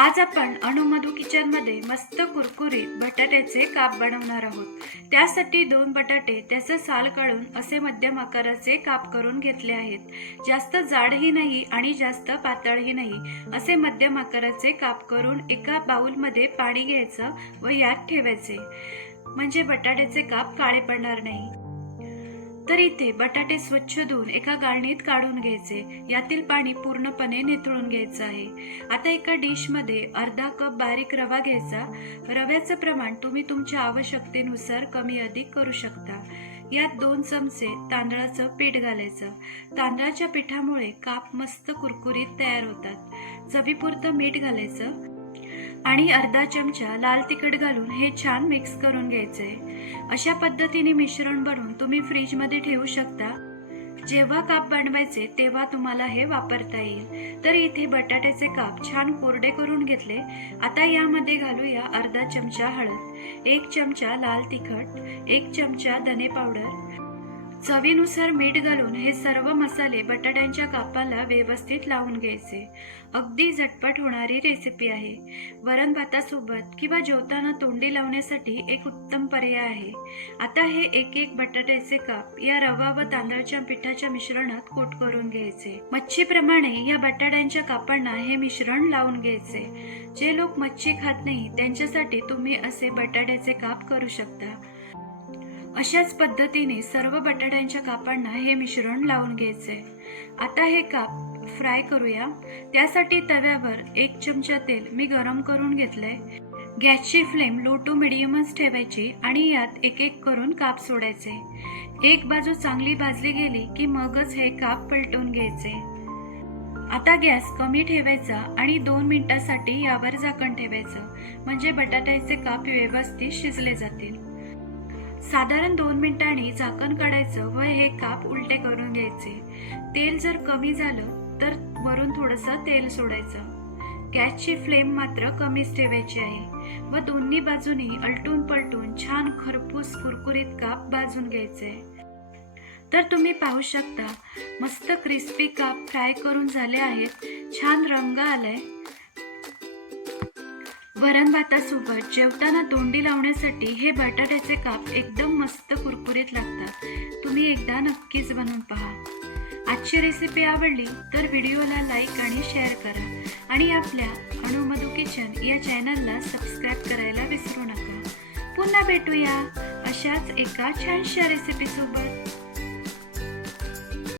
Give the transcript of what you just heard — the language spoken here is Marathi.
आज आपण अणुमधू किचनमध्ये मस्त कुरकुरीत बटाट्याचे काप बनवणार आहोत. त्यासाठी दोन बटाटे त्याचं साल काढून असे मध्यम आकाराचे काप करून घेतले आहेत. जास्त जाडही नाही आणि जास्त पातळही नाही. असे मध्यम आकाराचे काप करून एका बाउलमध्ये पाणी घ्यायचं व यात ठेवायचे. म्हणजे बटाट्याचे काप काळे पडणार नाही. तर इथे बटाटे स्वच्छ धुवून एका गाळणीत काढून घ्यायचे. यातील पाणी पूर्णपणे निथळून घ्यायचं आहे. आता एका डिशमध्ये अर्धा कप बारीक रवा घ्यायचा. रव्याचं प्रमाण तुम्ही तुमच्या आवश्यकतेनुसार कमी अधिक करू शकता. यात दोन चमचे तांदळाचं पीठ घालायचं. तांदळाच्या पिठामुळे काप मस्त कुरकुरीत तयार होतात. चवीपुरतं मीठ घालायचं. आणि अर्धा चमचा लाल तिखट घालून हे छान मिक्स करून घ्यायचंय अशा पद्धतीने मिश्रण बनवून तुम्ही फ्रीजमध्ये ठेवू शकता. जेव्हा काप बनवायचे तेव्हा तुम्हाला हे वापरता येईल. तर इथे बटाट्याचे काप छान कोरडे करून घेतले. आता यामध्ये घालूया अर्धा चमचा हळद एक चमचा लाल तिखट एक चमचा धने पावडर चवीनुसार मीठ घालून हे सर्व मसाले बटाट्यांच्या कापाला व्यवस्थित लावून घ्यायचे. अगदी झटपट होणारी रेसिपी आहे. वरण भातासोबत किंवा जेवताना तोंडी लावण्यासाठी एक उत्तम पर्याय आहे. आता हे एक एक बटाट्याचे काप या रवा व तांदळाच्या पिठाच्या मिश्रणात कोट करून घ्यायचे. मच्छीप्रमाणे या बटाट्यांच्या कापांना हे मिश्रण लावून घ्यायचे. जे लोक मच्छी खात नाही त्यांच्यासाठी तुम्ही असे बटाट्याचे काप करू शकता. अशाच पद्धतीने सर्व बटाट्यांच्या कापांना हे मिश्रण लावून घ्यायचे. आता हे काप फ्राय करूया. त्यासाठी तव्यावर एक चमचा तेल मी गरम करून घेतलंय. गॅसची फ्लेम लो टू मिडियमच ठेवायची आणि यात एक एक करून काप सोडायचे. एक बाजू चांगली भाजली गेली की मगच हे काप पलटून घ्यायचे. आता गॅस कमी ठेवायचा आणि दोन मिनिटासाठी यावर झाकण ठेवायचं. म्हणजे बटाट्याचे काप व्यवस्थित शिजले जातील. साधारण दोन मिनिटांनी झाकण काढायचं व हे काप उलटे करून घ्यायचे. तेल जर कमी झालं तर वरून थोडंसं तेल सोडायचं. गॅसची फ्लेम मात्र कमीच ठेवायची आहे व दोन्ही बाजूनी अलटून पलटून छान खरपूस कुरकुरीत काप भाजून घ्यायचे. तर तुम्ही पाहू शकता मस्त क्रिस्पी काप फ्राय करून झाले आहेत छान रंग आलाय. वरण भातासोबत जेवताना तोंडी लावण्यासाठी हे बटाट्याचे काप एकदम मस्त कुरकुरीत लागतात. तुम्ही एकदा नक्कीच बनवून पहा. आजची रेसिपी आवडली तर व्हिडिओला लाईक आणि शेअर करा. आणि आपल्या अणुमधू किचन या चॅनलला सबस्क्राईब करायला विसरू नका. पुन्हा भेटूया अशाच एका छानशा रेसिपीसोबत